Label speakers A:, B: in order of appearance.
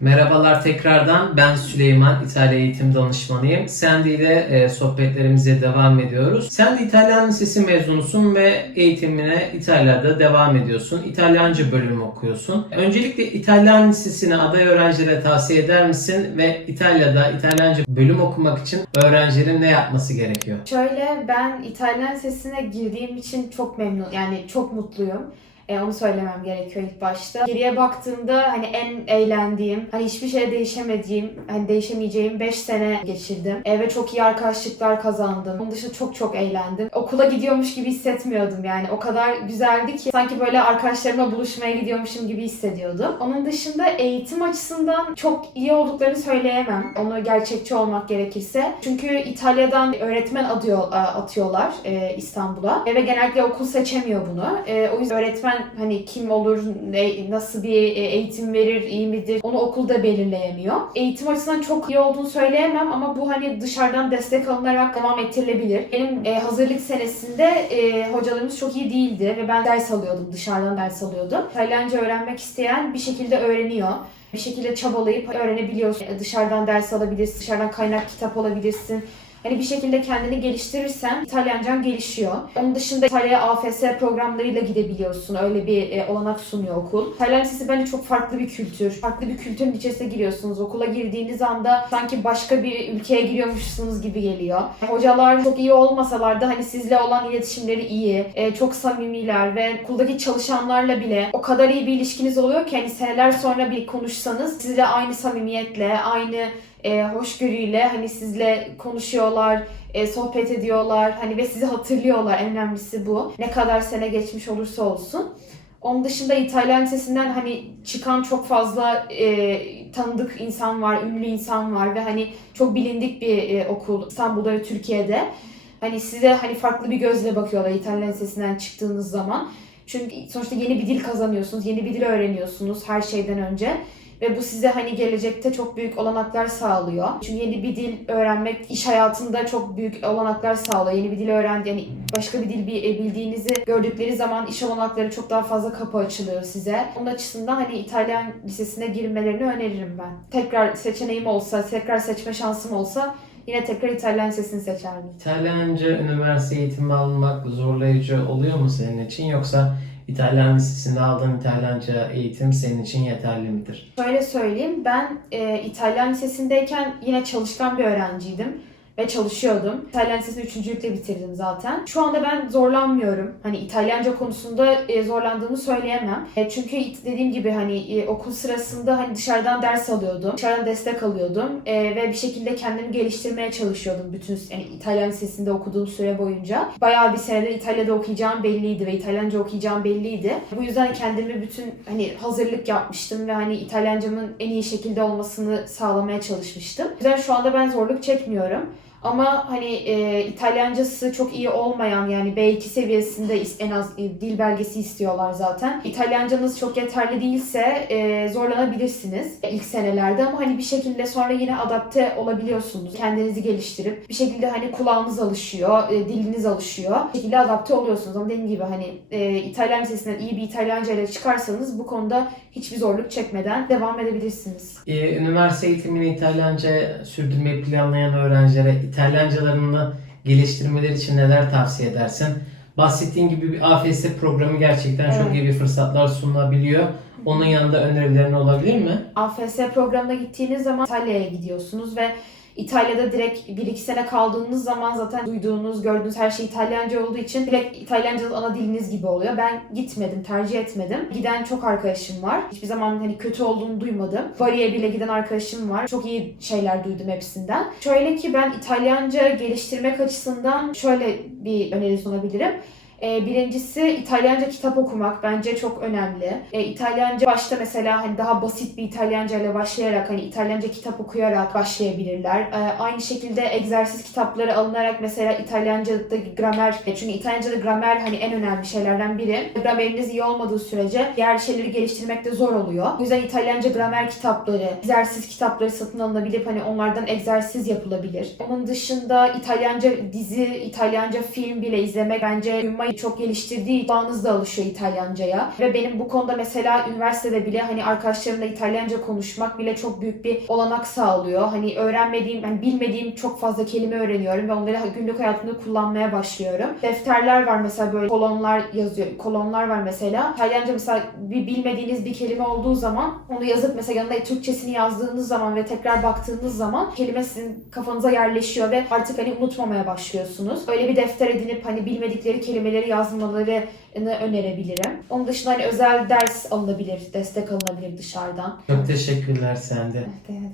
A: Merhabalar tekrardan. Ben Süleyman, İtalya eğitim danışmanıyım. Sandy ile e, sohbetlerimize devam ediyoruz. Sandy İtalyan Lisesi mezunusun ve eğitimine İtalya'da devam ediyorsun. İtalyanca bölüm okuyorsun. Öncelikle İtalyan Lisesi'ne aday öğrencilere tavsiye eder misin? Ve İtalya'da İtalyanca bölüm okumak için öğrencilerin ne yapması gerekiyor?
B: Şöyle ben İtalyan sesine girdiğim için çok memnun yani çok mutluyum. E, onu söylemem gerekiyor ilk başta. Geriye baktığımda hani en eğlendiğim, hani hiçbir şeye değişemediğim, hani değişemeyeceğim 5 sene geçirdim. E, ve çok iyi arkadaşlıklar kazandım. Onun dışında çok çok eğlendim. Okula gidiyormuş gibi hissetmiyordum yani. O kadar güzeldi ki sanki böyle arkadaşlarımla buluşmaya gidiyormuşum gibi hissediyordum. Onun dışında eğitim açısından çok iyi olduklarını söyleyemem. Onu gerçekçi olmak gerekirse. Çünkü İtalya'dan öğretmen adıyor, atıyorlar e, İstanbul'a. E, ve genellikle okul seçemiyor bunu. E, o yüzden öğretmen hani kim olur, ne, nasıl bir e, eğitim verir, iyi midir onu okulda belirleyemiyor. Eğitim açısından çok iyi olduğunu söyleyemem ama bu hani dışarıdan destek alınarak devam ettirilebilir. Benim e, hazırlık senesinde e, hocalarımız çok iyi değildi ve ben ders alıyordum, dışarıdan ders alıyordum. İtalyanca öğrenmek isteyen bir şekilde öğreniyor bir şekilde çabalayıp öğrenebiliyorsun. E, Dışarıdan ders alabilirsin, dışarıdan kaynak kitap alabilirsin. Hani bir şekilde kendini geliştirirsen İtalyancan gelişiyor. Onun dışında İtalya'ya AFS programlarıyla gidebiliyorsun. Öyle bir e, olanak sunuyor okul. İtalyan Lisesi bence çok farklı bir kültür. Farklı bir kültürün içerisine giriyorsunuz. Okula girdiğiniz anda sanki başka bir ülkeye giriyormuşsunuz gibi geliyor. Hocalar çok iyi olmasalar da hani sizle olan iletişimleri iyi. e, çok samimiler ve okuldaki çalışanlarla bile o kadar iyi bir ilişkiniz oluyor ki hani seneler sonra bir konuşsanız sizle aynı samimiyetle, aynı e, hoşgörüyle hani sizle konuşuyorlar, e, sohbet ediyorlar hani ve sizi hatırlıyorlar. En önemlisi bu. Ne kadar sene geçmiş olursa olsun. Onun dışında İtalyan sesinden hani çıkan çok fazla e, tanıdık insan var, ünlü insan var ve hani çok bilindik bir e, okul İstanbul'da ve Türkiye'de. Hani size hani farklı bir gözle bakıyorlar İtalyan sesinden çıktığınız zaman. Çünkü sonuçta yeni bir dil kazanıyorsunuz, yeni bir dil öğreniyorsunuz her şeyden önce. Ve bu size hani gelecekte çok büyük olanaklar sağlıyor. Çünkü yeni bir dil öğrenmek iş hayatında çok büyük olanaklar sağlıyor. Yeni bir dil öğrendi, yani başka bir dil e, bildiğinizi gördükleri zaman iş olanakları çok daha fazla kapı açılıyor size. Onun açısından hani İtalyan lisesine girmelerini öneririm ben. Tekrar seçeneğim olsa, tekrar seçme şansım olsa yine tekrar İtalyan lisesini seçerdim.
A: İtalyanca üniversite eğitimi almak zorlayıcı oluyor mu senin için yoksa İtalyan Lisesi'nde aldığın İtalyanca eğitim senin için yeterli midir?
B: Şöyle söyleyeyim, ben e, İtalyan lisesindeyken yine çalışkan bir öğrenciydim ve çalışıyordum. İtalyan lisesini üçüncülükle bitirdim zaten. Şu anda ben zorlanmıyorum. Hani İtalyanca konusunda e, zorlandığımı söyleyemem. E, çünkü dediğim gibi hani e, okul sırasında hani dışarıdan ders alıyordum. Dışarıdan destek alıyordum. Ve bir şekilde kendimi geliştirmeye çalışıyordum bütün yani İtalyan lisesinde okuduğum süre boyunca. Bayağı bir senedir İtalya'da okuyacağım belliydi ve İtalyanca okuyacağım belliydi. Bu yüzden kendimi bütün hani hazırlık yapmıştım ve hani İtalyancamın en iyi şekilde olmasını sağlamaya çalışmıştım. O yüzden şu anda ben zorluk çekmiyorum. Ama hani e, İtalyancası çok iyi olmayan yani B2 seviyesinde en az e, dil belgesi istiyorlar zaten. İtalyancanız çok yeterli değilse e, zorlanabilirsiniz ilk senelerde ama hani bir şekilde sonra yine adapte olabiliyorsunuz. Kendinizi geliştirip bir şekilde hani kulağınız alışıyor, e, diliniz alışıyor. Bir şekilde adapte oluyorsunuz ama dediğim gibi hani e, İtalyan lisesinden iyi bir İtalyanca ile çıkarsanız bu konuda hiçbir zorluk çekmeden devam edebilirsiniz.
A: Ee, üniversite eğitimini İtalyanca sürdürmeyi planlayan öğrencilere İtalyancalarını geliştirmeleri için neler tavsiye edersin? Bahsettiğin gibi bir AFS programı gerçekten çok
B: Evet.
A: iyi bir fırsatlar sunabiliyor. Onun yanında önerilerin olabilir mi?
B: AFS programına gittiğiniz zaman İtalya'ya gidiyorsunuz ve İtalya'da direkt 1-2 sene kaldığınız zaman zaten duyduğunuz, gördüğünüz her şey İtalyanca olduğu için direkt İtalyanca ana diliniz gibi oluyor. Ben gitmedim, tercih etmedim. Giden çok arkadaşım var. Hiçbir zaman hani kötü olduğunu duymadım. Bari'ye bile giden arkadaşım var. Çok iyi şeyler duydum hepsinden. Şöyle ki ben İtalyanca geliştirmek açısından şöyle bir öneri sunabilirim. Ee, birincisi İtalyanca kitap okumak bence çok önemli. Ee, İtalyanca başta mesela hani daha basit bir İtalyanca ile başlayarak hani İtalyanca kitap okuyarak başlayabilirler. Ee, aynı şekilde egzersiz kitapları alınarak mesela İtalyanca'da gramer e, çünkü İtalyanca'da gramer hani en önemli şeylerden biri. Grameriniz iyi olmadığı sürece diğer şeyleri geliştirmekte zor oluyor. O yüzden İtalyanca gramer kitapları, egzersiz kitapları satın alınabilip hani onlardan egzersiz yapılabilir. Onun dışında İtalyanca dizi, İtalyanca film bile izlemek bence duyma çok geliştirdiği bağınız da alışıyor İtalyancaya. Ve benim bu konuda mesela üniversitede bile hani arkadaşlarımla İtalyanca konuşmak bile çok büyük bir olanak sağlıyor. Hani öğrenmediğim, hani bilmediğim çok fazla kelime öğreniyorum ve onları günlük hayatımda kullanmaya başlıyorum. Defterler var mesela böyle kolonlar yazıyor. Kolonlar var mesela. İtalyanca mesela bir bilmediğiniz bir kelime olduğu zaman onu yazıp mesela yanına Türkçesini yazdığınız zaman ve tekrar baktığınız zaman kelime sizin kafanıza yerleşiyor ve artık hani unutmamaya başlıyorsunuz. Öyle bir defter edinip hani bilmedikleri kelimeleri yazmalarını önerebilirim. Onun dışında hani özel ders alınabilir, destek alınabilir dışarıdan.
A: Çok teşekkürler sende.
B: Evet, evet.